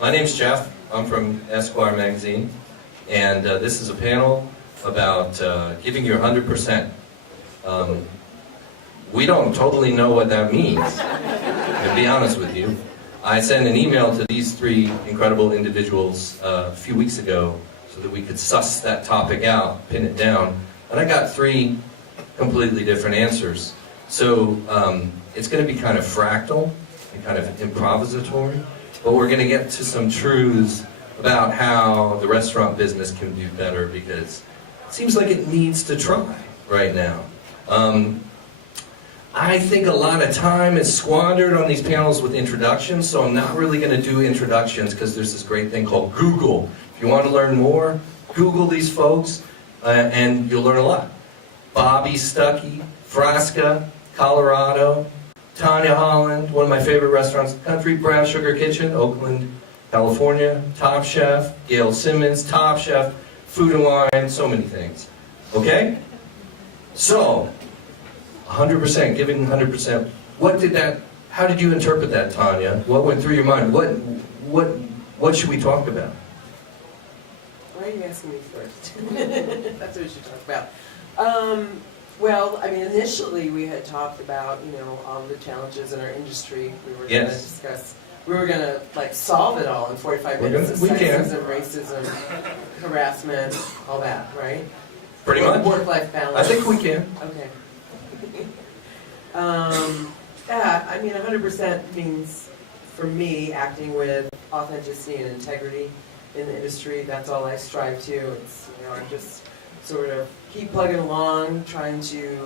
My name's Jeff. I'm from Esquire magazine, and this is a panel about giving your 100%. We don't totally know what that means, to be honest with you. I sent an email to these three incredible individuals a few weeks ago so that we could suss that topic out, pin it down, and I got three completely different answers. So it's going to be kind of fractal and kind of improvisatory, but we're going to get to some truths about how the restaurant business can do better, because it seems like it needs to try right now. I think a lot of time is squandered on these panels with introductions, so I'm not really going to do introductions because there's this great thing called Google. If you want to learn more, Google these folks and you'll learn a lot. Bobby Stuckey, Frasca, Colorado, Tanya Holland, one of my favorite restaurants in the country, Brown Sugar Kitchen, Oakland, California, Top Chef, Gail Simmons, Top Chef, Food and Wine, so many things. Okay? So, 100%, giving 100%. How did you interpret that, Tanya? What went through your mind? What should we talk about? Why are you asking me first? That's what we should talk about. Well, I mean, initially we had talked about, all the challenges in our industry. We were going to discuss. We were going to solve it all in 45 minutes. Sexism, racism, harassment, all that, right? Pretty much. Work-life balance. I think we can. Okay. Yeah, I mean, 100% means, for me, acting with authenticity and integrity in the industry. That's all I strive to. It's, I just sort of keep plugging along, trying to,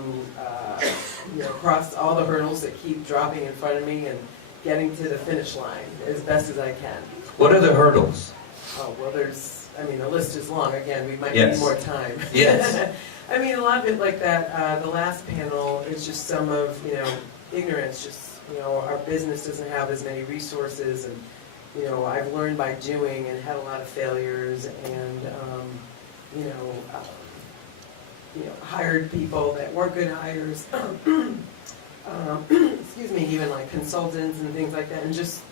cross all the hurdles that keep dropping in front of me and getting to the finish line as best as I can. What are the hurdles? Oh, well, the list is long. Again, we might need more time. Yes. I mean, a lot of it like that, the last panel is just some of, ignorance, just, our business doesn't have as many resources, and, I've learned by doing and had a lot of failures, and, hired people that weren't good hires, excuse me, even like consultants and things like that, and just,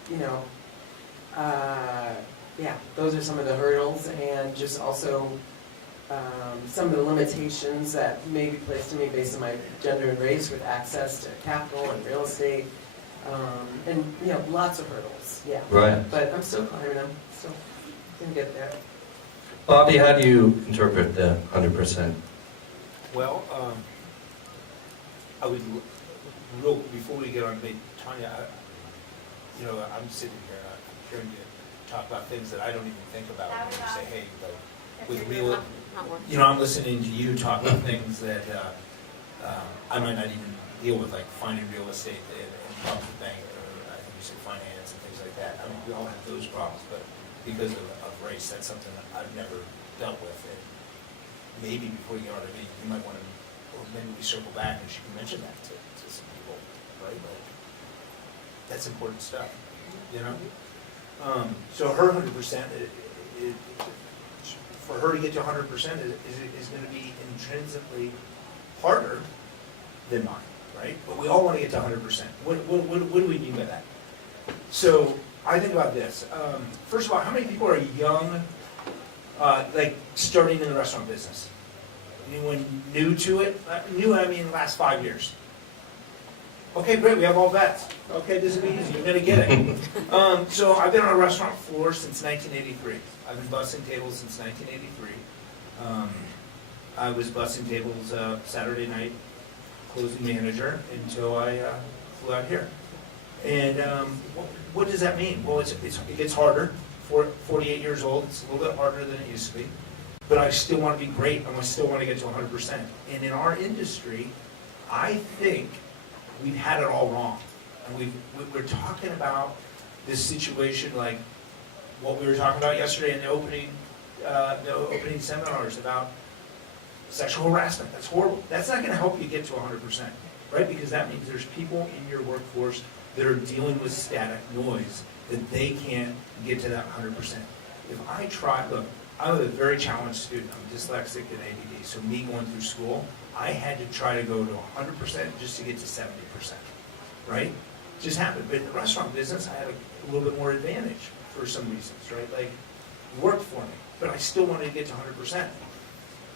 those are some of the hurdles, and just also some of the limitations that may be placed on me based on my gender and race with access to capital and real estate, and lots of hurdles. Yeah. Right. But I'm still climbing them. Still gonna get there. Bobby, how do you interpret the 100%? Well, I would before we get on to Tanya, I'm sitting here hearing you talk about things that I don't even think about when you say, hey, with real. I'm listening to you talk about things that I might not even deal with, like finding real estate and problems with bank, or I think you said finance and things like that. I mean, we all have those problems, but because of race, that's something that I've never dealt with. And maybe before you get on to me, you might want to, or maybe we circle back and she can mention that to some people, right? Like, that's important stuff, So her 100%, for her to get to 100% is going to be intrinsically harder than mine, right? But we all want to get to 100%. What do we mean by that? So I think about this. First of all, how many people are young, starting in the restaurant business? Anyone new to it? New, I mean, the last 5 years. Okay, great, we have all vets. Okay, this will be easy, you're gonna get it. So I've been on a restaurant floor since 1983. I've been bussing tables since 1983. I was bussing tables Saturday night, closing manager, until I flew out here. And what does that mean? Well, it gets harder. 48 years old, it's a little bit harder than it used to be. But I still want to be great, and I still want to get to 100%. And in our industry, I think we've had it all wrong. And we're talking about this situation like what we were talking about yesterday in the opening seminars about sexual harassment. That's horrible. That's not going to help you get to 100%, right? Because that means there's people in your workforce that are dealing with static noise that they can't get to that 100%. If I try, look, I'm a very challenged student. I'm dyslexic and ADD, so me going through school, I had to try to go to 100% just to get to 70%, right? just happened. But in the restaurant business, I had a little bit more advantage for some reasons, right? Like, it worked for me, but I still wanted to get to 100%.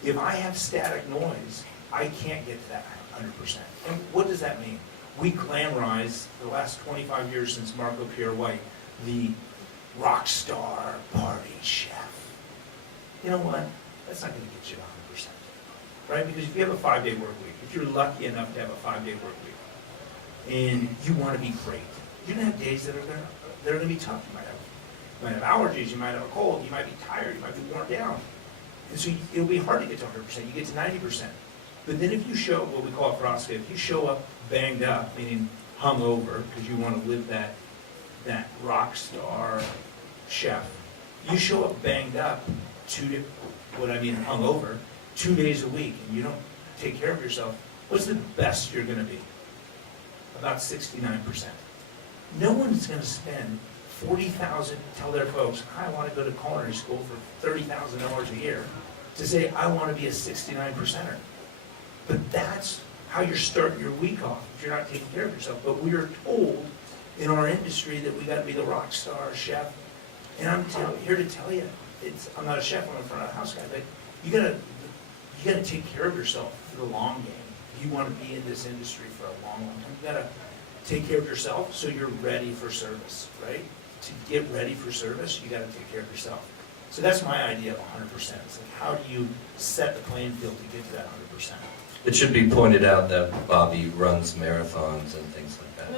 If I have static noise, I can't get to that 100%. And what does that mean? We glamorize, the last 25 years since Marco Pierre White, the rock star party chef. You know what? That's not going to get you 100%, right? Because if you have a 5-day work week, if you're lucky enough to have a 5-day work week, and you want to be great, you're going to have days that are going to be tough. You might have allergies, you might have a cold, you might be tired, you might be worn down. And so it'll be hard to get to 100%. You get to 90%. But then if you show, what we call it CrossFit, if you show up banged up, meaning hungover, because you want to live that rock star chef, you show up banged up, hungover, 2 days a week, and you don't take care of yourself, what's the best you're going to be? About 69%. No one's going to spend $40,000, tell their folks, I want to go to culinary school for $30,000 a year, to say, I want to be a 69%er. But that's how you're starting your week off if you're not taking care of yourself. But we are told in our industry that we got to be the rock star chef. And I'm here to tell you, I'm not a chef, I'm a front of house guy, but you gotta take care of yourself for the long game. If you want to be in this industry for a long, long time, you gotta take care of yourself so you're ready for service, right? To get ready for service, you gotta take care of yourself. So that's my idea of 100%. It's like, how do you set the playing field to get to that 100%? It should be pointed out that Bobby runs marathons and things like that.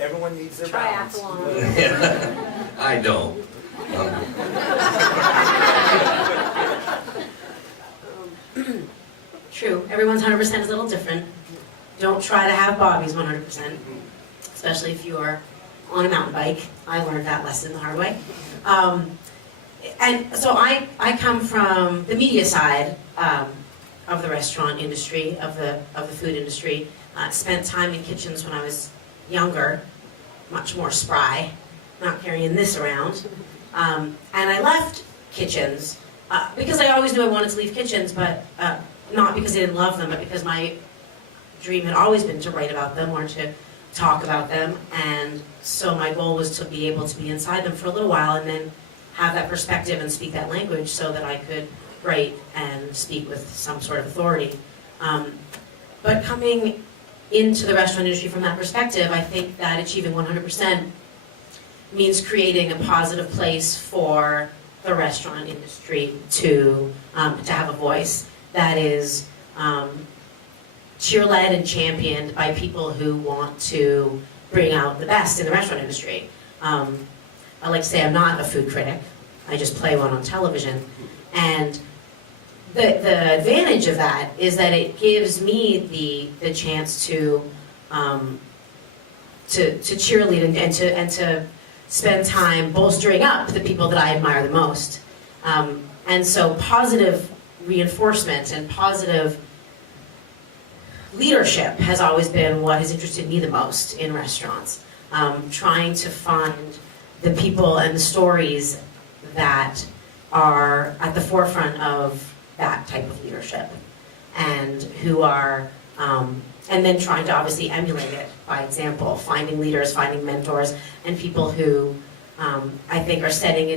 Everyone needs their balance. Triathlon. Yeah, I don't. True, everyone's 100% is a little different. Don't try to have Bobby's 100%, especially if you are on a mountain bike. I learned that lesson the hard way. And so I come from the media side of the restaurant industry, of the food industry. Spent time in kitchens when I was younger, much more spry, not carrying this around. And I left kitchens because I always knew I wanted to leave kitchens, but not because I didn't love them, but because my dream had always been to write about them or to talk about them. And so my goal was to be able to be inside them for a little while and then have that perspective and speak that language so that I could write and speak with some sort of authority. But coming into the restaurant industry from that perspective, I think that achieving 100% means creating a positive place for the restaurant industry to have a voice that is cheer-led and championed by people who want to bring out the best in the restaurant industry. I like to say I'm not a food critic. I just play one on television. And the advantage of that is that it gives me the chance to cheerlead and to spend time bolstering up the people that I admire the most. And so positive reinforcement and positive leadership has always been what has interested me the most in restaurants. Trying to find the people and the stories that are at the forefront of that type of leadership and who are, and then trying to obviously emulate it by example, finding leaders, finding mentors, and people who I think are setting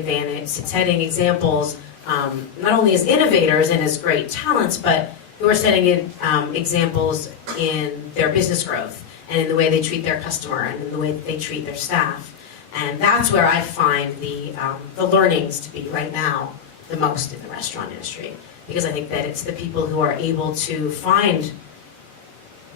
examples, not only as innovators and as great talents, but who are setting examples in their business growth and in the way they treat their customer and in the way they treat their staff. And that's where I find the learnings to be right now the most in the restaurant industry. Because I think that it's the people who are able to find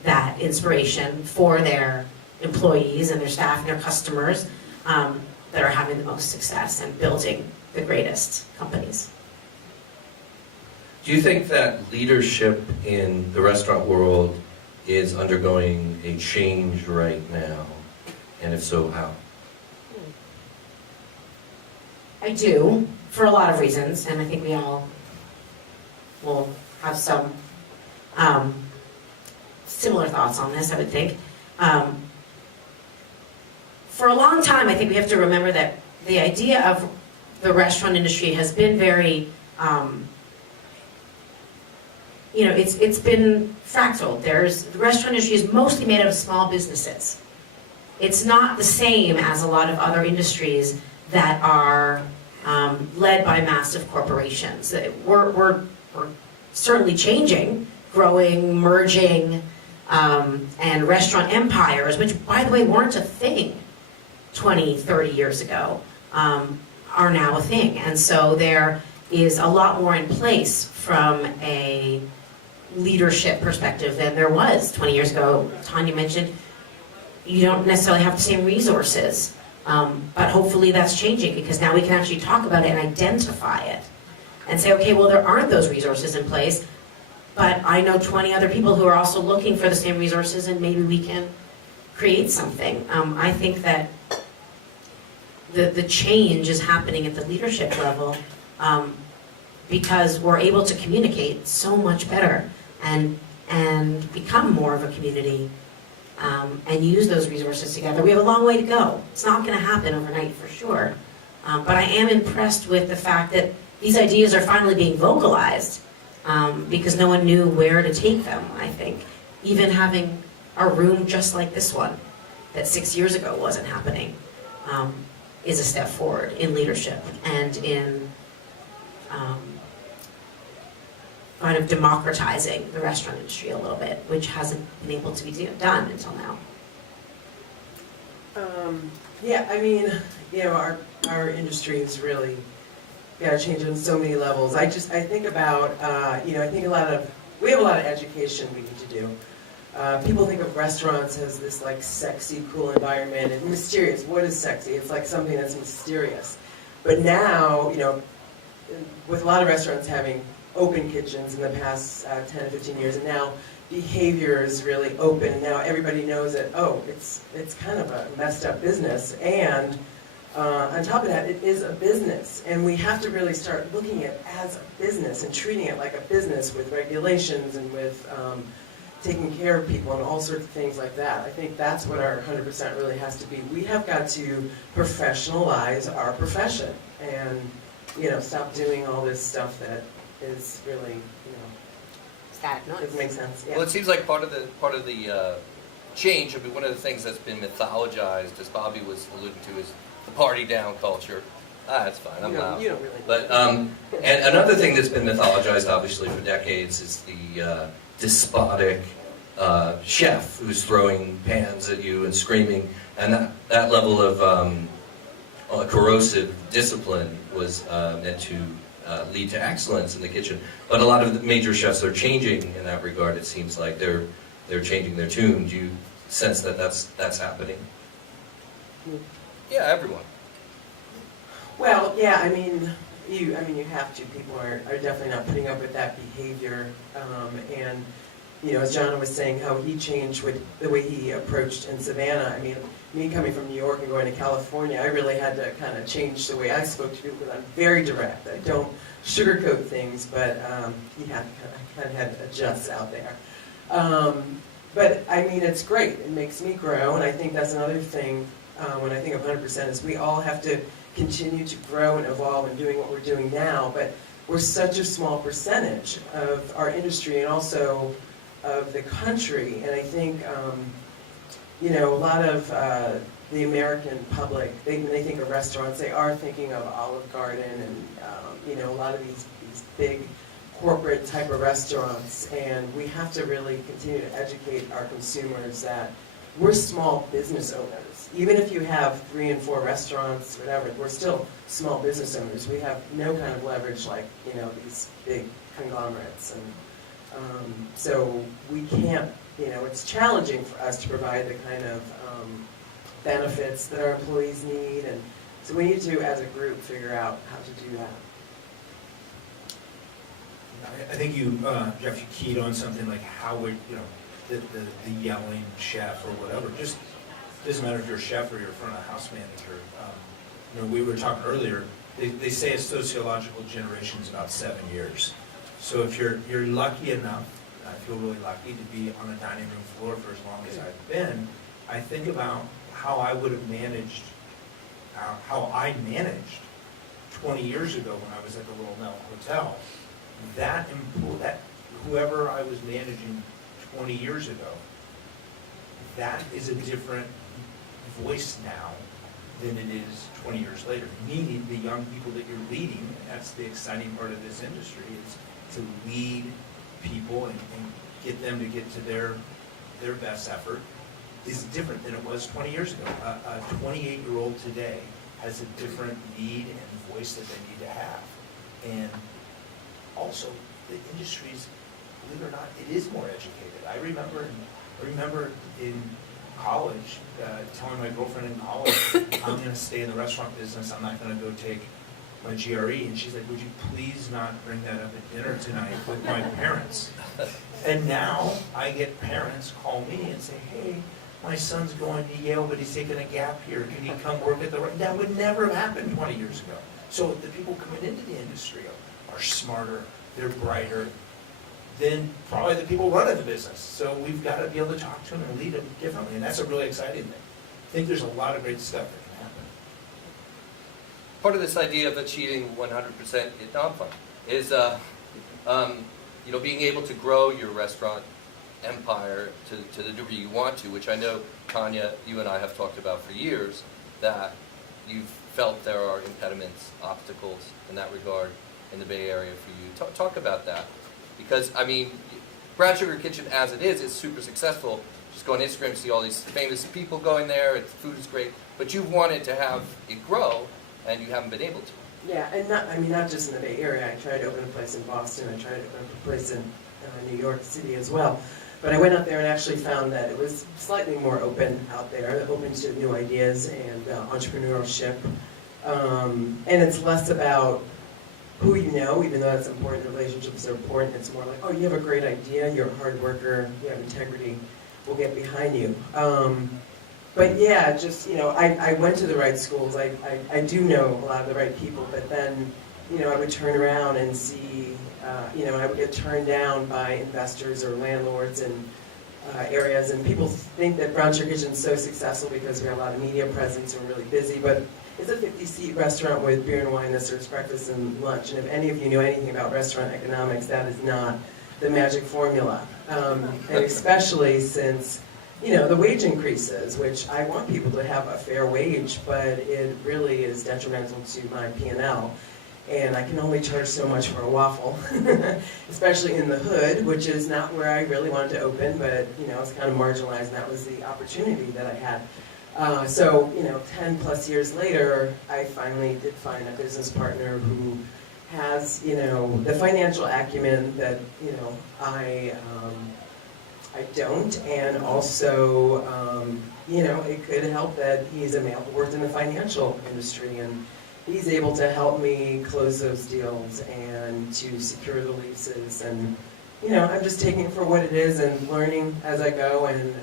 that inspiration for their employees and their staff and their customers that are having the most success and building the greatest companies. Do you think that leadership in the restaurant world is undergoing a change right now? And if so, how? I do, for a lot of reasons, and I think we all will have some similar thoughts on this, I would think. For a long time, I think we have to remember that the idea of the restaurant industry has been very, it's been fractal. The restaurant industry is mostly made out of small businesses. it's not the same as a lot of other industries that are led by massive corporations. We're certainly changing, growing, merging, and restaurant empires, which, by the way, weren't a thing 20, 30 years ago, are now a thing. And so there is a lot more in place from a leadership perspective than there was 20 years ago. Tanya mentioned you don't necessarily have the same resources, but hopefully that's changing, because now we can actually talk about it and identify it and say, okay, well, there aren't those resources in place, but I know 20 other people who are also looking for the same resources, and maybe we can create something. I think that the change is happening at the leadership level, because we're able to communicate so much better and become more of a community, and use those resources together. We have a long way to go. It's not going to happen overnight for sure, but I am impressed with the fact that these ideas are finally being vocalized, because no one knew where to take them, I think. Even having a room just like this one, that 6 years ago wasn't happening, is a step forward in leadership and in kind of democratizing the restaurant industry a little bit, which hasn't been able to be done until now. Yeah, I mean, you know, our industry is really got to change on so many levels. I think about, you know, we have a lot of education we need to do. People think of restaurants as this like sexy, cool environment and mysterious. What is sexy? It's like something that's mysterious. But now, you know, with a lot of restaurants having open kitchens in the past 10 to 15 years, and now behavior is really open, and now everybody knows that, oh, it's kind of a messed up business, and on top of that, it is a business, and we have to really start looking at it as a business and treating it like a business with regulations and with taking care of people and all sorts of things like that. I think that's what our 100% really has to be. We have got to professionalize our profession and, you know, stop doing all this stuff that is really, you know, Static noise. doesn't make sense. Yeah. Well, it seems like part of the change, I mean, one of the things that's been mythologized, as Bobby was alluding to, is the party down culture. That's fine, I'm loud. You don't really. But and another thing that's been mythologized, obviously, for decades is the despotic chef who's throwing pans at you and screaming, and that level of corrosive discipline was meant to lead to excellence in the kitchen. But a lot of the major chefs are changing in that regard. It seems like they're changing their tune. Do you sense that that's happening? Yeah, everyone. Well, yeah, I mean, you have to. People are definitely not putting up with that behavior, and you know, as John was saying, how he changed with the way he approached in Savannah. I mean, me coming from New York and going to California, I really had to kind of change the way I spoke to people, because I'm very direct. I don't sugarcoat things, but you have to kind of had to adjust out there. But I mean, it's great. It makes me grow, and I think that's another thing when I think of 100% is we all have to continue to grow and evolve in doing what we're doing now, but we're such a small percentage of our industry and also of the country, and I think, you know, a lot of the American public, when they think of restaurants, they are thinking of Olive Garden and, you know, a lot of these big corporate type of restaurants, and we have to really continue to educate our consumers that we're small business owners. Even if you have 3 and 4 restaurants, whatever, we're still small business owners. We have no kind of leverage like, you know, these big conglomerates. And so we can't, you know, it's challenging for us to provide the kind of benefits that our employees need. And so we need to, as a group, figure out how to do that. I think you, Jeff, you keyed on something like how we, you know, the yelling chef or whatever. Just doesn't matter if you're a chef or you're a front of house manager. You know, we were talking earlier. They say a sociological generation is about 7 years. So if you're lucky enough, I feel really lucky to be on the dining room floor for as long as I've been. I think about how I would have managed, how I managed 20 years ago when I was at the Little Mel Hotel. That whoever I was managing 20 years ago, that is a different voice now than it is 20 years later. Meaning the young people that you're leading, and that's the exciting part of this industry, is to lead people and get them to get to their best effort, is different than it was 20 years ago. A 28-year-old today has a different need and voice that they need to have. And also, the industry's, believe it or not, it is more educated. I remember in college, telling my girlfriend in college, I'm going to stay in the restaurant business, I'm not going to go take my GRE. And she's like, would you please not bring that up at dinner tonight with my parents? And now I get parents call me and say, hey, my son's going to Yale, but he's taking a gap here. Can he come work at the restaurant? That would never have happened 20 years ago. So the people coming into the industry are smarter, they're brighter than probably the people running the business. So we've got to be able to talk to them and lead them differently, and that's a really exciting thing. I think there's a lot of great stuff that can happen. Part of this idea of achieving 100% non-fun is, being able to grow your restaurant empire to the degree you want to, which I know, Tanya, you and I have talked about for years, that you've felt there are impediments, obstacles in that regard in the Bay Area for you. Talk about that. Because, I mean, Brown Sugar Kitchen as it is super successful. Just go on Instagram, see all these famous people going there, the food is great, but you've wanted to have it grow, and you haven't been able to. Yeah, and not just in the Bay Area. I tried to open a place in Boston. I tried to open a place in New York City as well. But I went out there and actually found that it was slightly more open out there, open to new ideas and entrepreneurship. And it's less about who you know, even though that's important, relationships are important. It's more like, oh, you have a great idea, you're a hard worker, you have integrity, we'll get behind you. But yeah, just, I went to the right schools. I do know a lot of the right people, but then, I would turn around and see, I would get turned down by investors or landlords in areas, and people think that Brown Sugar Kitchen is so successful because we have a lot of media presence and we're really busy, but it's a 50-seat restaurant with beer and wine that serves breakfast and lunch, and if any of you know anything about restaurant economics, that is not the magic formula, and especially since the wage increases, which I want people to have a fair wage, but it really is detrimental to my P&L. And I can only charge so much for a waffle, especially in the hood, which is not where I really wanted to open, but it's kind of marginalized, and that was the opportunity that I had. So 10 plus years later, I finally did find a business partner who has the financial acumen that I don't, and also it could help that he's a male who worked in the financial industry, and he's able to help me close those deals and to secure the leases, and I'm just taking it for what it is and learning as I go, and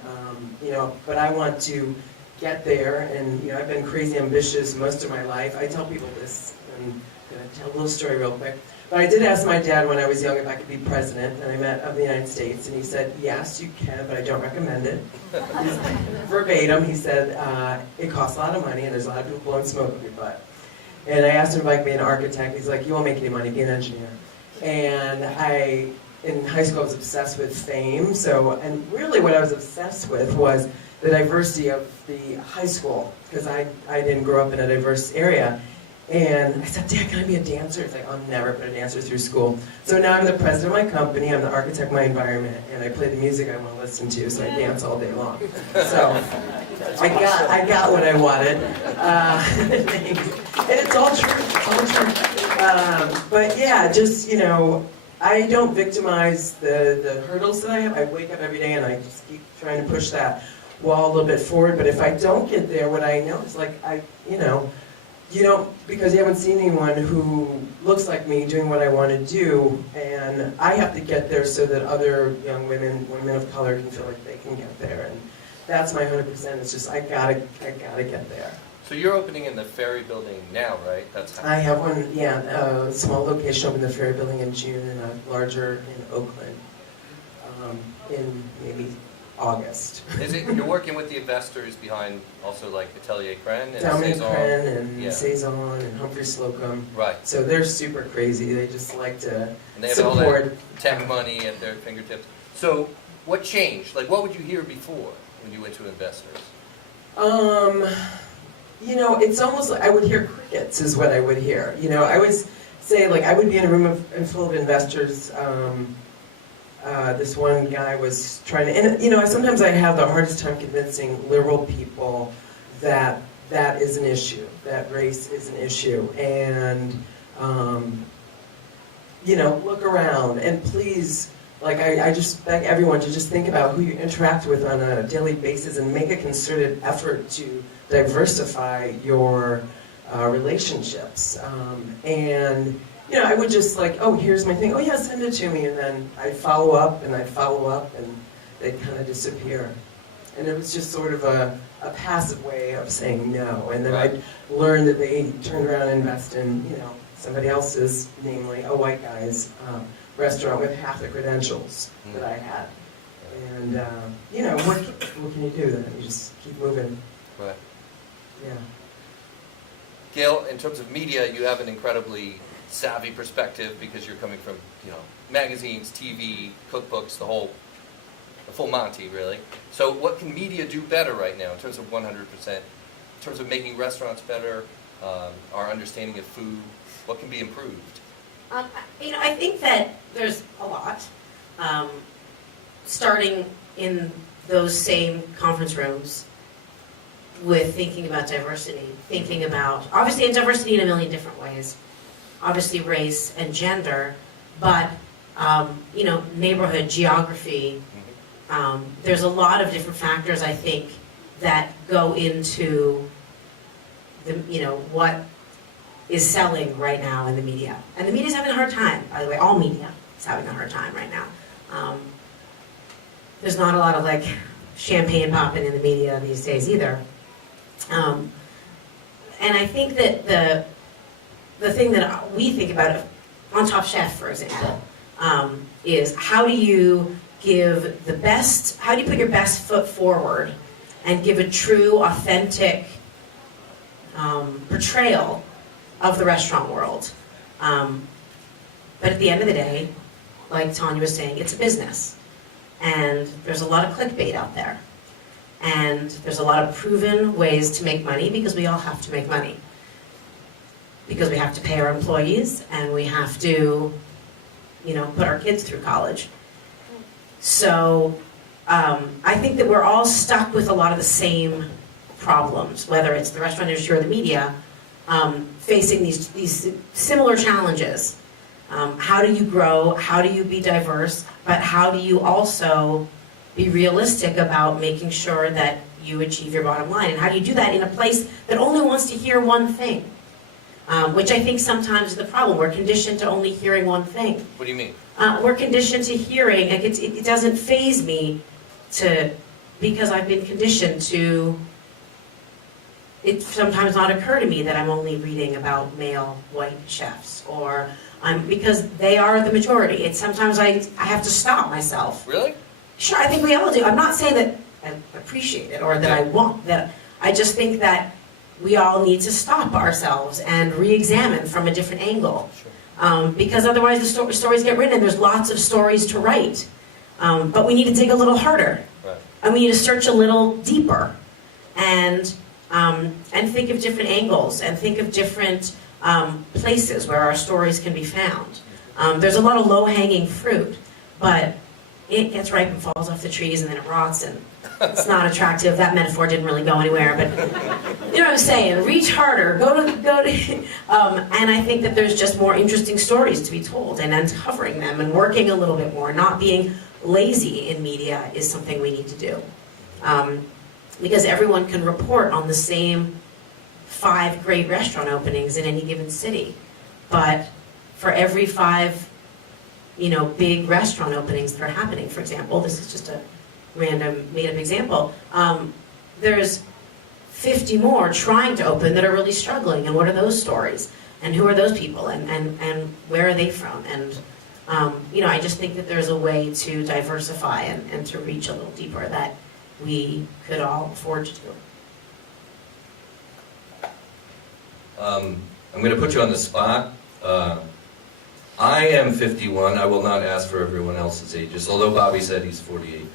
but I want to get there, and I've been crazy ambitious most of my life. I tell people this, and I'm going to tell a little story real quick. But I did ask my dad when I was young if I could be president, and I met of the United States, and he said, yes, you can, but I don't recommend it. Verbatim, he said, it costs a lot of money, and there's a lot of people blowing smoke up your butt. And I asked him if I could be an architect. He's like, you won't make any money, be an engineer. And in high school, I was obsessed with fame. And really what I was obsessed with was the diversity of the high school, because I didn't grow up in a diverse area. And I said, Dad, can I be a dancer? He's like, I'll never put a dancer through school. So now I'm the president of my company, I'm the architect of my environment, and I play the music I want to listen to, so I dance all day long. So I got what I wanted. And it's all true, it's all true. But yeah, just, I don't victimize the hurdles that I have. I wake up every day and I just keep trying to push that wall a little bit forward. But if I don't get there, what I know is you don't, because you haven't seen anyone who looks like me doing what I want to do, and I have to get there so that other young women of color can feel like they can get there, and that's my 100%. It's just I gotta get there. So you're opening in the Ferry Building now, right? I have one, a small location up in the Ferry Building in June, and a larger in Oakland in maybe August. Is it you're working with the investors behind also like Atelier Kren and Dominic Saison? Kren and Saison and Humphrey Slocum. Right. So they're super crazy. They just like to And they have support. all that tech money at their fingertips. So what changed? Like what would you hear before when you went to investors? You know, it's almost like I would hear crickets is what I would hear. You know, I always say, like, I would be in a room full of investors. This one guy was trying to, and you know, sometimes I have the hardest time convincing liberal people that that is an issue, that race is an issue, and you know, look around and please, like, I just beg everyone to just think about who you interact with on a daily basis and make a concerted effort to diversify your relationships. And you know, I would just like, oh, here's my thing. Oh yeah, send it to me, and then I'd follow up, and they'd kind of disappear. And it was just sort of a passive way of saying no. And then I'd learn that they turned around and invest in, you know, somebody else's, namely a white guy's restaurant with half the credentials that I had. And you know, what can you do then? You just keep moving. Right. Yeah. Gail, in terms of media, you have an incredibly savvy perspective because you're coming from, you know, magazines, TV, cookbooks, the full Monty, really. So what can media do better right now in terms of 100%, in terms of making restaurants better, our understanding of food? What can be improved? You know, I think that there's a lot. Starting in those same conference rooms with thinking about diversity, thinking about, obviously, and diversity in a million different ways. Obviously race and gender, but you know, neighborhood, geography. There's a lot of different factors, I think, that go into the, you know, what is selling right now in the media. And the media's having a hard time, by the way. All media is having a hard time right now. There's not a lot of like champagne popping in the media these days either. And I think that the thing that we think about on Top Chef, for example, is how do you give the best, how do you put your best foot forward and give a true, authentic portrayal of the restaurant world. But at the end of the day, like Tanya was saying, it's a business. And there's a lot of clickbait out there. And there's a lot of proven ways to make money because we all have to make money. Because we have to pay our employees and we have to, you know, put our kids through college. So I think that we're all stuck with a lot of the same problems, whether it's the restaurant industry or the media, facing these similar challenges. How do you grow? How do you be diverse? But how do you also be realistic about making sure that you achieve your bottom line? And how do you do that in a place that only wants to hear one thing? Which I think sometimes is the problem. We're conditioned to only hearing one thing. What do you mean? We're conditioned to hearing, like it doesn't faze me because I've been conditioned to, it sometimes not occur to me that I'm only reading about male white chefs, or because they are the majority. It's sometimes I have to stop myself. Really? Sure, I think we all do. I'm not saying that I appreciate it or that I want that. I just think that we all need to stop ourselves and re-examine from a different angle. Sure. Because otherwise the stories get written and there's lots of stories to write. But we need to dig a little harder. Right. And we need to search a little deeper. And think of different angles and think of different places where our stories can be found. There's a lot of low-hanging fruit, but it gets ripe and falls off the trees and then it rots and it's not attractive. That metaphor didn't really go anywhere, but you know what I'm saying. Reach harder. Go to. And I think that there's just more interesting stories to be told, and uncovering them and working a little bit more. Not being lazy in media is something we need to do, because everyone can report on the same 5 great restaurant openings in any given city, but for every 5, you know, big restaurant openings that are happening, for example, this is just a random made-up example, there's 50 more trying to open that are really struggling, and what are those stories? And who are those people? And where are they from? And, you know, I just think that there's a way to diversify and to reach a little deeper that we could all afford to do. I'm going to put you on the spot. I am 51. I will not ask for everyone else's ages, although Bobby said he's 48.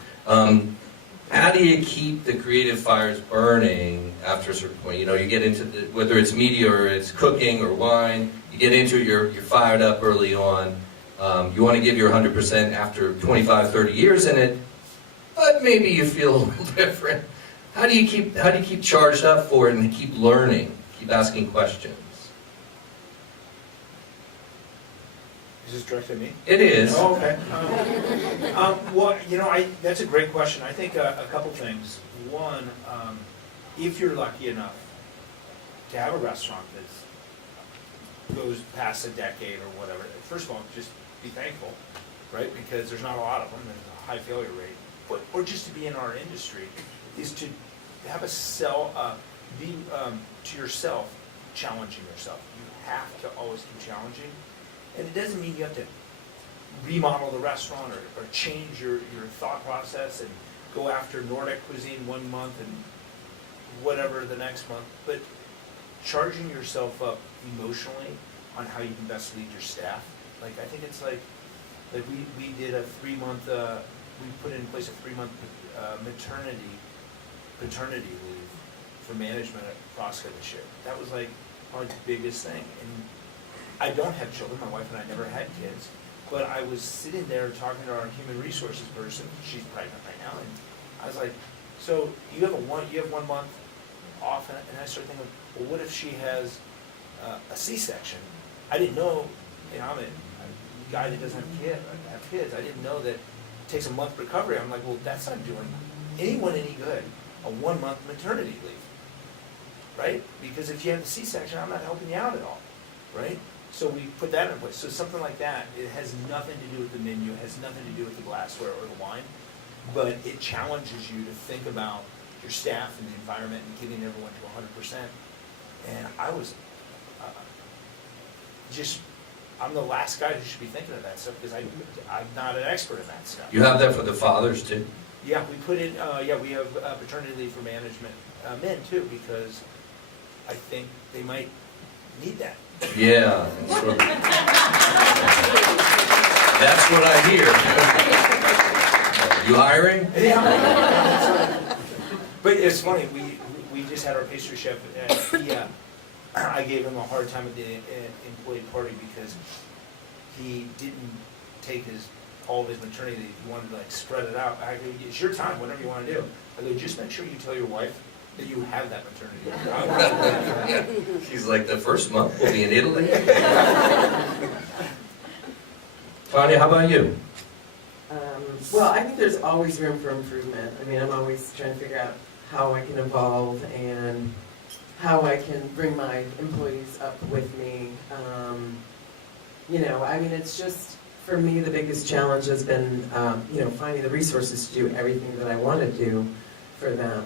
how do you keep the creative fires burning after a certain point? You know, you get into whether it's media or it's cooking or wine, you get into it, you're fired up early on. You want to give your 100% after 25, 30 years in it, but maybe you feel a little different. How do you keep charged up for it and keep learning, keep asking questions? Is this directed at me? It is. Oh, okay. Well, you know, that's a great question. I think a couple things. One, if you're lucky enough to have a restaurant that goes past a decade or whatever, first of all, just be thankful, right? Because there's not a lot of them, there's a high failure rate. But, or just to be in our industry, is to have be to yourself, challenging yourself. You have to always keep challenging. And it doesn't mean you have to remodel the restaurant or change your thought process and go after Nordic cuisine one month and whatever the next month, but charging yourself up emotionally on how you can best lead your staff. Like, I think it's like we did a 3-month, we put in place a 3-month paternity leave for management at Frosca this year. That was like probably the biggest thing. And I don't have children, my wife and I never had kids, but I was sitting there talking to our human resources person, she's pregnant right now, and I was like, so you have 1 month off, and I started thinking, well, what if she has a C-section? I didn't know, you know, I'm a guy that doesn't have kids, I didn't know that it takes a month recovery. I'm like, well, that's not doing anyone any good, a 1-month maternity leave, right? Because if you have a C-section, I'm not helping you out at all, right? So we put that in place. So something like that, it has nothing to do with the menu, it has nothing to do with the glassware or the wine, but it challenges you to think about your staff and the environment and getting everyone to 100%. And I was I'm the last guy who should be thinking of that stuff because I'm not an expert in that stuff. You have that for the fathers too? Yeah, we put in, we have paternity leave for management, men too, because I think they might need that. Yeah. That's what I hear. You hiring? Yeah. But it's funny, we just had our pastry chef, I gave him a hard time at the employee party because he didn't take all of his maternity leave. He wanted to like spread it out. I go, it's your time, whatever you want to do. I go, just make sure you tell your wife that you have that maternity leave. She's like, the first month we'll be in Italy. Tanya, how about you? Well, I think there's always room for improvement. I mean, I'm always trying to figure out how I can evolve and how I can bring my employees up with me. You know, I mean, it's just, for me, the biggest challenge has been, you know, finding the resources to do everything that I want to do for them.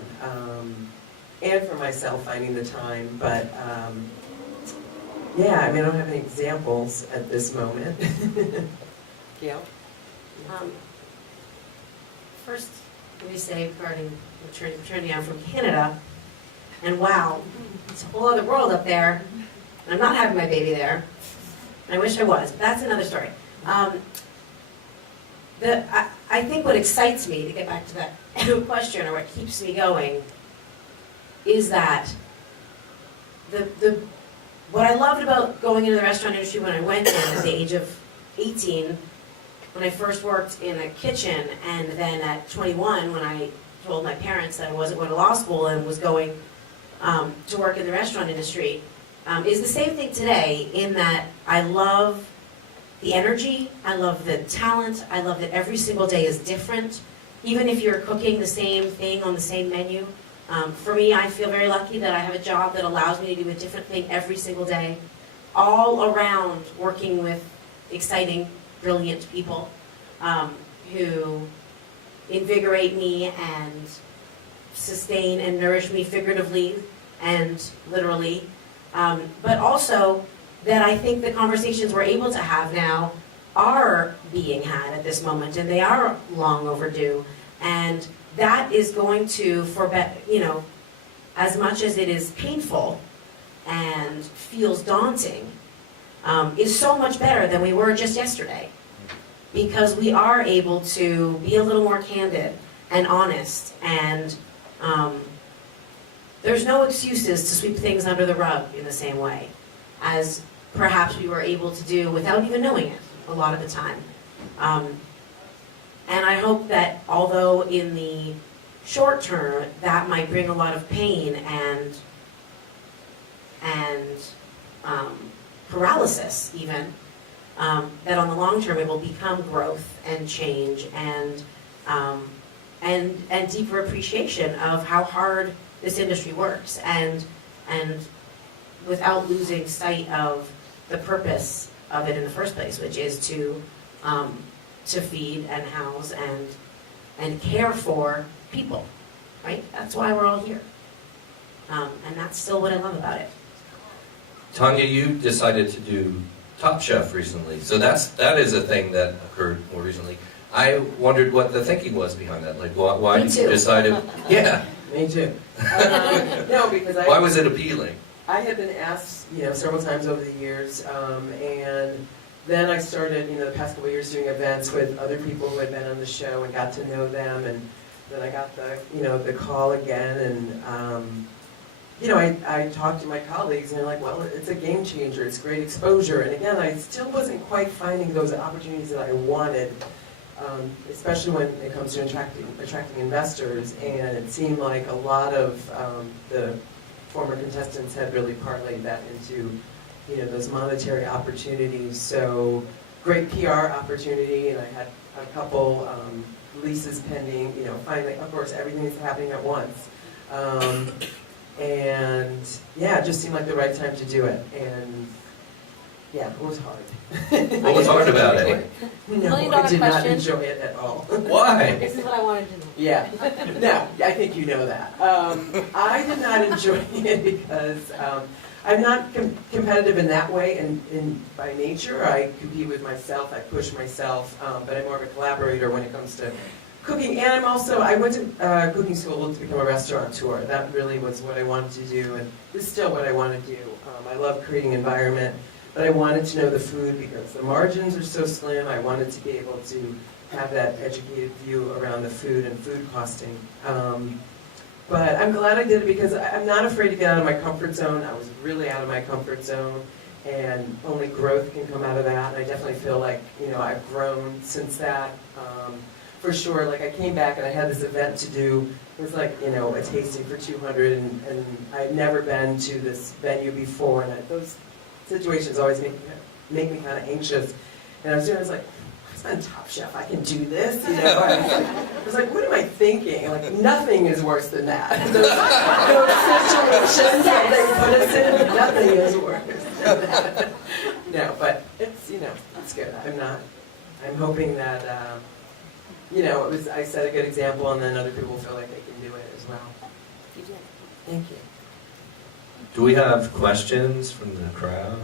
And for myself, finding the time. But, yeah, I mean, I don't have any examples at this moment. Gail? First, let me say regarding maternity, I'm from Canada, and wow, it's a whole other world up there. I'm not having my baby there. I wish I was, but that's another story. I think what excites me, to get back to that question, or what keeps me going, is that what I loved about going into the restaurant industry when I went in at the age of 18, when I first worked in a kitchen, and then at 21 when I told my parents that I wasn't going to law school and was going to work in the restaurant industry, is the same thing today, in that I love the energy, I love the talent, I love that every single day is different. Even if you're cooking the same thing on the same menu, for me, I feel very lucky that I have a job that allows me to do a different thing every single day, all around working with exciting, brilliant people who invigorate me and sustain and nourish me figuratively and literally, but also that I think the conversations we're able to have now are being had at this moment, and they are long overdue, and that is going to, you know, as much as it is painful and feels daunting, is so much better than we were just yesterday, because we are able to be a little more candid honest, and there's no excuses to sweep things under the rug in the same way as perhaps we were able to do without even knowing it a lot of the time. And I hope that although in the short term that might bring a lot of pain and paralysis even, that on the long term it will become growth and change and deeper appreciation of how hard this industry works, and without losing sight of the purpose of it in the first place, which is to feed and house and care for people, right? That's why we're all here, and that's still what I love about it. Tanya, you decided to do Top Chef recently, so that is a thing that occurred more recently. I wondered what the thinking was behind that. Like, why Me you too. decided? Yeah. Me too. No, because Why was it appealing? I had been asked, several times over the years, and then I started, the past couple of years doing events with other people who had been on the show and got to know them, and then I got the call again, and I talked to my colleagues, and they're like, well, it's a game changer, it's great exposure, and again, I still wasn't quite finding those opportunities that I wanted, especially when it comes to attracting investors, and it seemed like a lot of the former contestants had really parlayed that into, those monetary opportunities. So great PR opportunity, and I had a couple leases pending. Finally, of course, everything is happening at once, and yeah, it just seemed like the right time to do it. And yeah, it was hard. What was hard about it? No, $1,000,000 I did not question. enjoy it at all. Why? This is what I wanted to know. Yeah, no, I think you know that. I did not enjoy it because I'm not competitive in that way, and by nature, I compete with myself, I push myself, but I'm more of a collaborator when it comes to cooking, and I went to cooking school to become a restaurateur. That really was what I wanted to do, and it's still what I want to do. I love creating environment, but I wanted to know the food because the margins are so slim. I wanted to be able to have that educated view around the food and food costing. But I'm glad I did it because I'm not afraid to get out of my comfort zone. I was really out of my comfort zone, and only growth can come out of that. And I definitely feel like, I've grown since that. For sure, like I came back and I had this event to do. It was like, a tasting for 200, and I'd never been to this venue before, and those situations always make me kind of anxious. And I was like, I'm Top Chef, I can do this, I was like, what am I thinking? Like, nothing is worse than that. Those situations that they put us in, nothing is worse than that. No, but it's, it's good. I'm hoping that, I set a good example, and then other people feel like they can do it as well. You did. Thank you. Do we have questions from the crowd?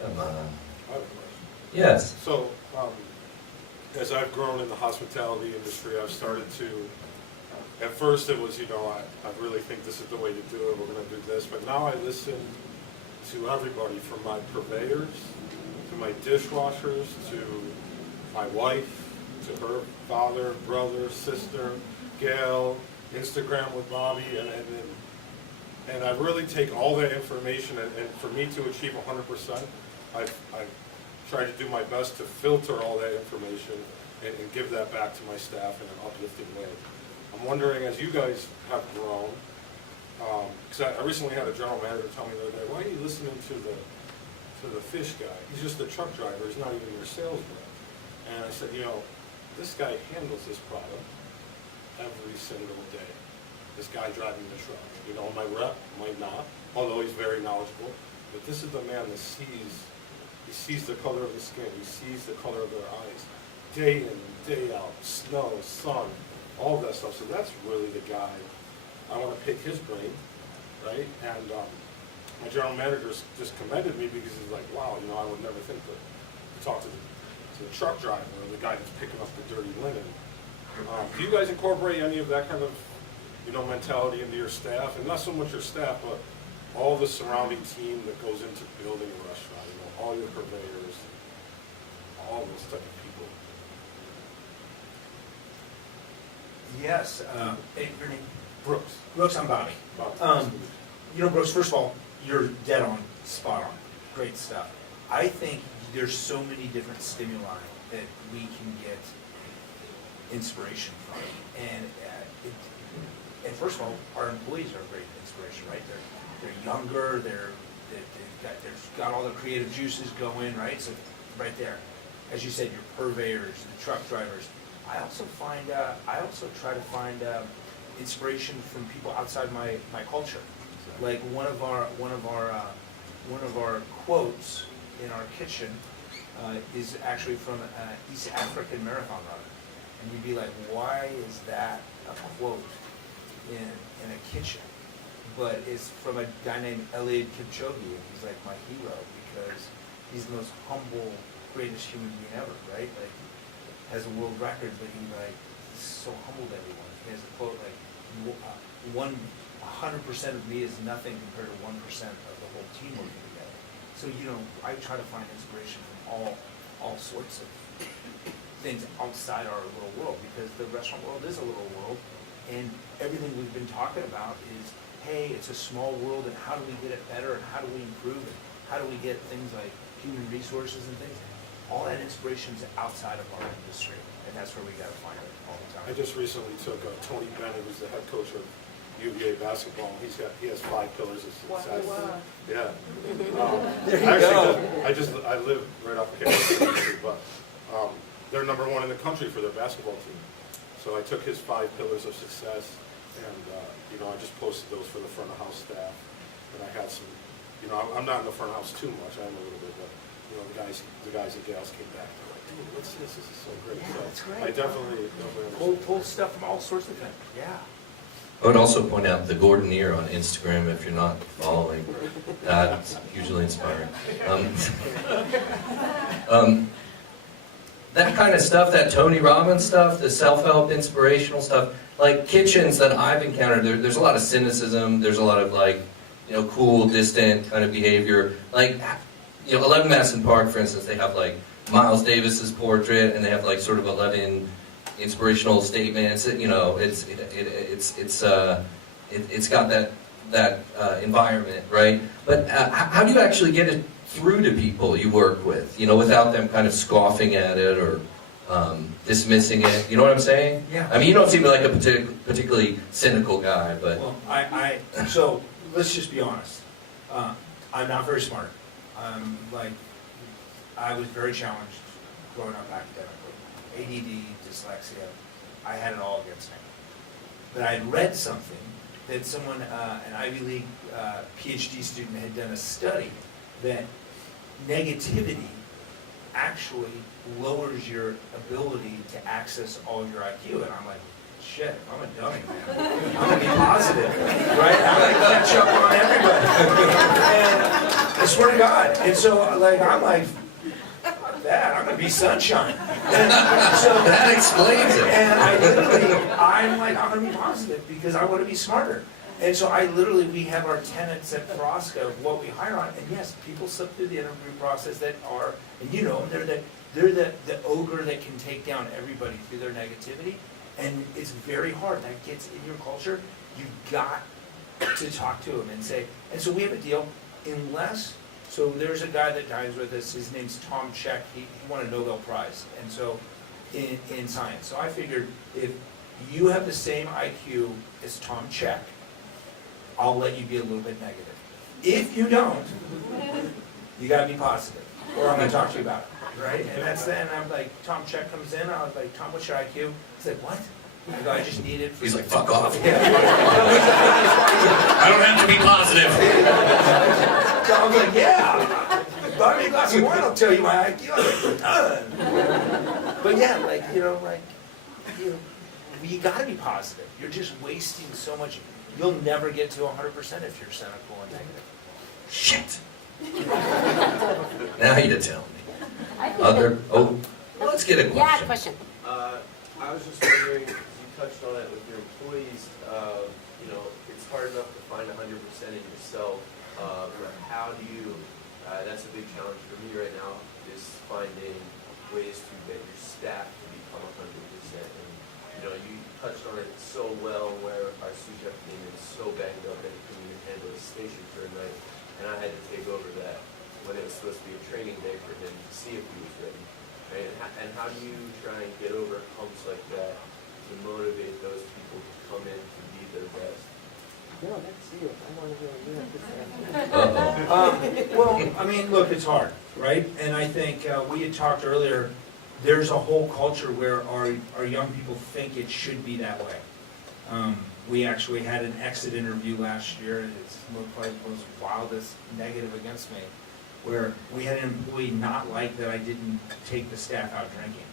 Come on. I have a question. Yes. So, as I've grown in the hospitality industry, I've started to, at first it was, I really think this is the way to do it, we're going to do this, but now I listen to everybody, from my purveyors, to my dishwashers, to my wife, to her father, brother, sister, Gail, Instagram with Bobby, and I really take all that information, and for me to achieve 100%, I've tried to do my best to filter all that information and give that back to my staff in an uplifting way. I'm wondering, as you guys have grown, because I recently had a general manager tell me the other day, why are you listening to the fish guy? He's just a truck driver, he's not even your sales rep. And I said, this guy handles this product every single day. This guy driving the truck. My rep might not, although he's very knowledgeable, but this is the man that sees the color of the skin, he sees the color of their eyes, day in, day out, snow, sun, all of that stuff. So that's really the guy. I want to pick his brain, right? And my general manager just commended me because he's like, wow, I would never think to talk to the truck driver or the guy that's picking up the dirty linen. Do you guys incorporate any of that kind of, mentality into your staff? And not so much your staff, but all the surrounding team that goes into building a restaurant, all your purveyors, all those type of people. Yes, hey, your name? Brooks. Brooks, I'm Bobby. You know, Brooks, first of all, you're dead on, spot on, great stuff. I think there's so many different stimuli that we can get inspiration from. And first of all, our employees are a great inspiration, right? They're younger, they've got all the creative juices going, right? So right there, as you said, your purveyors, the truck drivers. I also try to find inspiration from people outside my culture. Like one of our quotes in our kitchen is actually from an East African marathon runner, and you'd be like, why is that a quote in a kitchen? But it's from a guy named Eliud Kipchoge, and he's like my hero because he's the most humble, greatest human being ever, right? Like has a world record, but he's so humble to everyone. He has a quote like, 100% of me is nothing compared to 1% of the whole team working together. So, you know, I try to find inspiration from all sorts of things outside our little world, because the restaurant world is a little world, and everything we've been talking about is, hey, it's a small world, and how do we get it better, and how do we improve it? How do we get things like human resources and things? All that inspiration is outside of our industry, and that's where we got to find it all the I time. just recently took Tony Bennett, who's the head coach of UVA basketball. He has 5 pillars of success. Wow. Yeah. There you go. I live right off campus, but they're number 1 in the country for their basketball team. So I took his 5 pillars of success, and you know, I just posted those for the front of house staff. And I had some, you know, I'm not in the front of house too much. I am a little bit, but you know, the guys and gals came back. They're like, dude, what's this? This is so great. Yeah, So that's great. I definitely understand. Pull stuff from all sorts of things. Yeah. I would also point out the Gordon Ear on Instagram if you're not following. That's hugely inspiring. That kind of stuff, that Tony Robbins stuff, the self-help, inspirational stuff, like kitchens that I've encountered, there's a lot of cynicism, there's a lot of like, you know, cool, distant kind of behavior. Like, you know, 11 Madison Park, for instance, they have like Miles Davis's portrait, and they have like sort of 11 inspirational statements. You know, it's got that environment, right? But how do you actually get it through to people you work with? You know, without them kind of scoffing at it or dismissing it. You know what I'm saying? Yeah. I mean, you don't seem like a particularly cynical guy, but Well, so let's just be honest. I'm not very smart. I was very challenged growing up academically. ADD, dyslexia, I had it all against me. But I had read something that someone, an Ivy League PhD student, had done a study that negativity actually lowers your ability to access all your IQ. And I'm like, shit, I'm a dummy, man. I'm gonna be positive, right? I'm gonna catch up on everybody. And I swear to God. And so, like, I'm like, fuck that, I'm gonna be sunshine. And so that explains it. And I'm like, I'm gonna be positive because I wanna be smarter. And so we have our tenets at Frosca of what we hire on, and yes, people slip through the interview process that are, and you know, they're the ogre that can take down everybody through their negativity, and it's very hard. That gets in your culture. You got to talk to them and say, and so we have a deal, so there's a guy that dines with us, his name's Tom Check, he won a Nobel Prize, and so, in science. So I figured, if you have the same IQ as Tom Check, I'll let you be a little bit negative. If you don't, you gotta be positive, or I'm gonna talk to you about it, right? And that's then, I'm like, Tom Check comes in, I was like, Tom, what's your IQ? He's like, what? I go, I just need it. he's like, fuck off. Yeah. I don't have to be positive. So I was like, yeah, buy me a glass of wine, I'll tell you my IQ. I'm like, done. But yeah, like, you gotta be positive. You're just wasting so much. You'll never get to 100% if you're cynical and negative. Shit. Now you tell me. I think Let's get a question. Yeah, question. I was just wondering, you touched on it with your employees, it's hard enough to find 100% in yourself. How do you, that's a big challenge for me right now, is finding ways to get your staff to become 100%. And you know, you touched on it so well where our sous chef team is so banged up that he couldn't even handle his station for a night. And I had to take over that when it was supposed to be a training day for him to see if he was ready. Right? And how do you try and get over humps like that to motivate those people to come in to be their best? No, that's you. I want to hear what you have to say. Well, I mean, look, it's hard, right? And I think we had talked earlier, there's a whole culture where our young people think it should be that way. We actually had an exit interview last year, and it's probably the most wildest negative against me, where we had an employee not like that I didn't take the staff out drinking.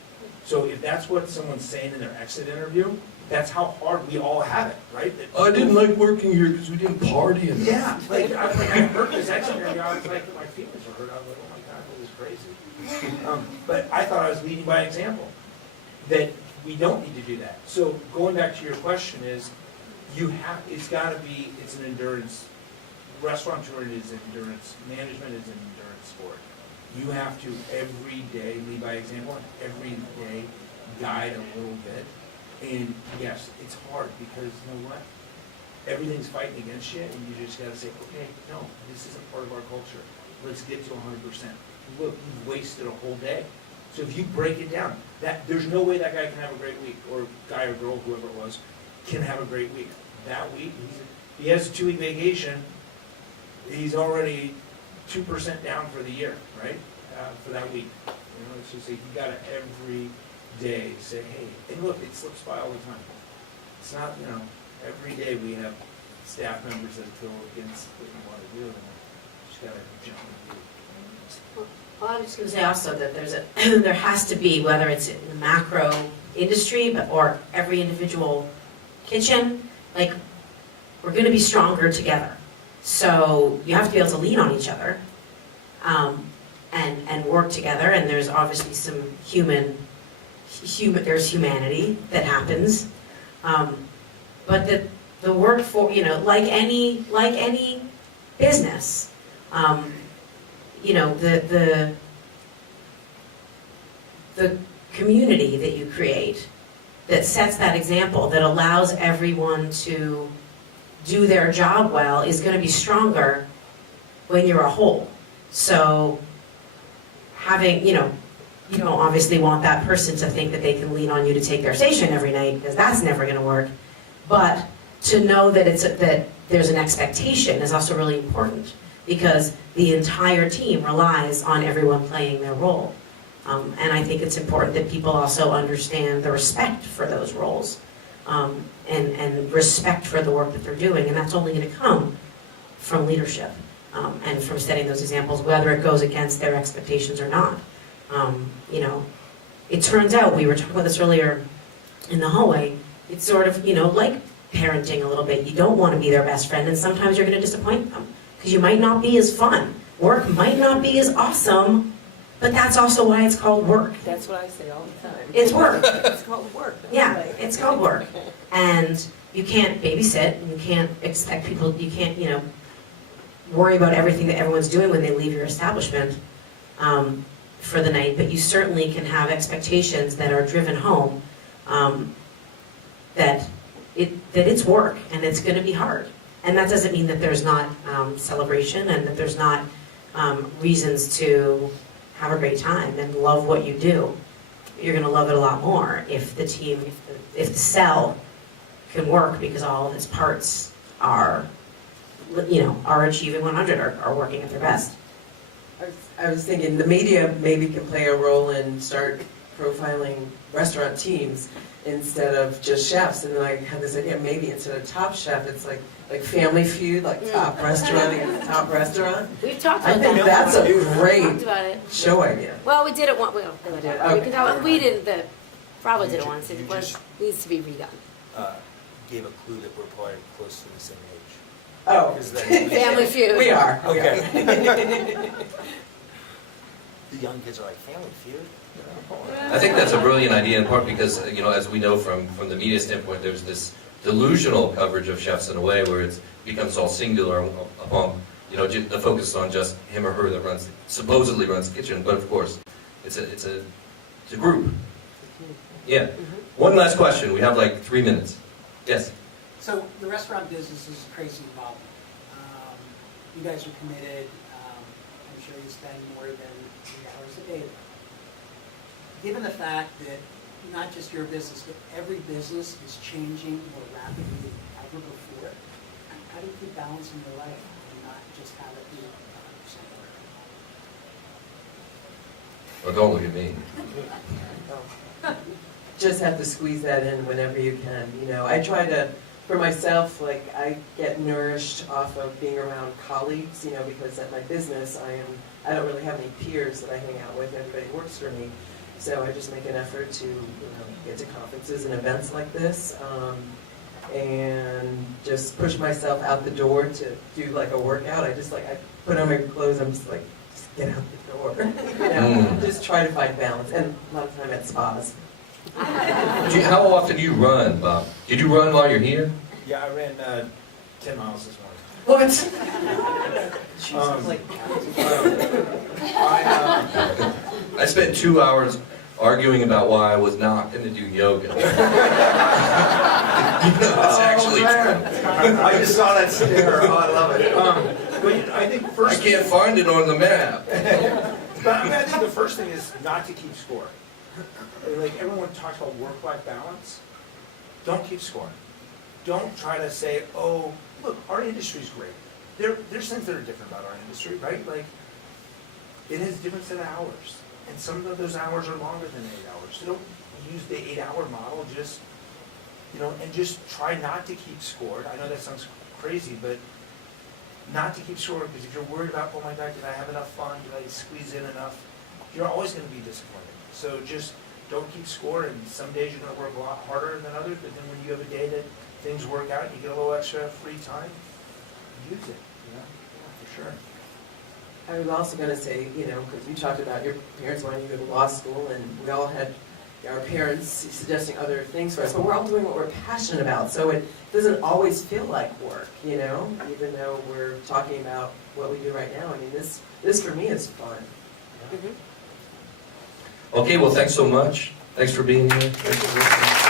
So if that's what someone's saying in their exit interview, that's how hard we all have it, right? That I didn't like working here because we didn't party enough. yeah, I heard this exit interview, I was like, my feelings were hurt, I was like, oh my God, this is crazy. But I thought I was leading by example, that we don't need to do that. So going back to your question is, it's gotta be, it's an endurance, restaurateur is endurance, management is an endurance sport. You have to every day lead by example, and every day guide a little bit. And yes, it's hard because you know what? Everything's fighting against you, and you just gotta say, okay, no, this isn't part of our culture. Let's get to 100%. Look, you've wasted a whole day. So if you break it down, there's no way that guy can have a great week, or guy or girl, whoever it was, can have a great week. That week, he has a 2-week vacation, he's already 2% down for the year, right? For that week. You know, it's just like you gotta every day say, hey, and look, it slips by all the time. It's not, you know, every day we have staff members that go against what you want to do, and you just gotta jump and do. Well, I was just going to say also that there has to be, whether it's in the macro industry or every individual kitchen, like, we're going to be stronger together. So you have to be able to lean on each other and work together. And there's obviously some there's humanity that happens. But the work for, you know, like any business, you know, the community that you create that sets that example, that allows everyone to do their job well, is going to be stronger when you're a whole. So having, you know, you don't obviously want that person to think that they can lean on you to take their station every night, because that's never going to work. But to know that that there's an expectation is also really important, because the entire team relies on everyone playing their role. And I think it's important that people also understand the respect for those roles, and respect for the work that they're doing, and that's only going to come from leadership, and from setting those examples, whether it goes against their expectations or not. You know, it turns out, we were talking about this earlier in the hallway, it's sort of, you know, like parenting a little bit. You don't want to be their best friend, and sometimes you're going to disappoint them, because you might not be as fun. Work might not be as awesome, but that's also why it's called work. That's what I say all the time. It's work. It's called work. Yeah, it's called work. And you can't babysit, and you can't expect people, you can't, you know, worry about everything that everyone's doing when they leave your establishment for the night, but you certainly can have expectations that are driven home, that it's work, and it's going to be hard. And that doesn't mean that there's not celebration, and that there's not reasons to have a great time and love what you do. You're going to love it a lot more if the team, if the cell can work, because all of its parts are, you know, are achieving 100, are working at their best. I was thinking the media maybe can play a role and start profiling restaurant teams instead of just chefs. And then I had this idea, maybe instead of Top Chef, it's like Family Feud, like top restaurant against top restaurant. We've talked I about think that. that's a We talked great about it. show idea. Well, we did it once. Okay. We did Bravo did it once. You It just- needs to be redone. Gave a clue that we're probably close to the same age. Oh, Because then Family Feud. we are. Okay. The young kids are like, Family Feud? I think that's a brilliant idea, in part because, you know, as we know from the media standpoint, there's this delusional coverage of chefs in a way where it becomes all singular upon, you know, the focus on just him or her that supposedly runs the kitchen. But of course, it's a group. Yeah. One last question. We have like 3 minutes. Yes. So the restaurant business is crazy involvement. You guys are committed. I'm sure you spend more than 3 hours a day. Given the fact that not just your business, but every business is changing more rapidly than ever before, how do you keep balance in your life and not just have it be 100% work? Well, don't look at me. Just have to squeeze that in whenever you can, you know. I try to, for myself, like, I get nourished off of being around colleagues, you know, because at my business, I don't really have any peers that I hang out with. Everybody works for me. So I just make an effort to, you know, get to conferences and events like this, and just push myself out the door to do like a workout. I put on my clothes, I'm just like, just get out the door. You know, just try to find balance. And a lot of time at spas. How often do you run, Bob? Did you run while you're here? Yeah, I ran 10 miles this morning. What? I spent 2 hours arguing about why I was not going to do yoga. It's actually true. I just saw that stare. Oh, I love it. But I think I first. can't find it on the map. But I mean, I think the first thing is not to keep score. Like everyone talks about work-life balance. Don't keep score. Don't try to say, oh, look, our industry's great. There's things that are different about our industry, right? Like, it has different set of hours. And some of those hours are longer than 8 hours. So don't use the 8-hour model, just, you know, and just try not to keep score. I know that sounds crazy, but not to keep score, because if you're worried about, oh my God, did I have enough fun? Did I squeeze in enough? You're always going to be disappointed. So just don't keep score, and some days you're going to work a lot harder than others, but then when you have a day that things work out, you get a little extra free time, use it, you know, for sure. I was also going to say, you know, because you talked about your parents wanting you to go to law school, and we all had our parents suggesting other things for us, but we're all doing what we're passionate about, so it doesn't always feel like work, you know, even though we're talking about what we do right now. I mean, this for me is fun. Okay, well, thanks so much. Thanks for being here. Thanks for listening.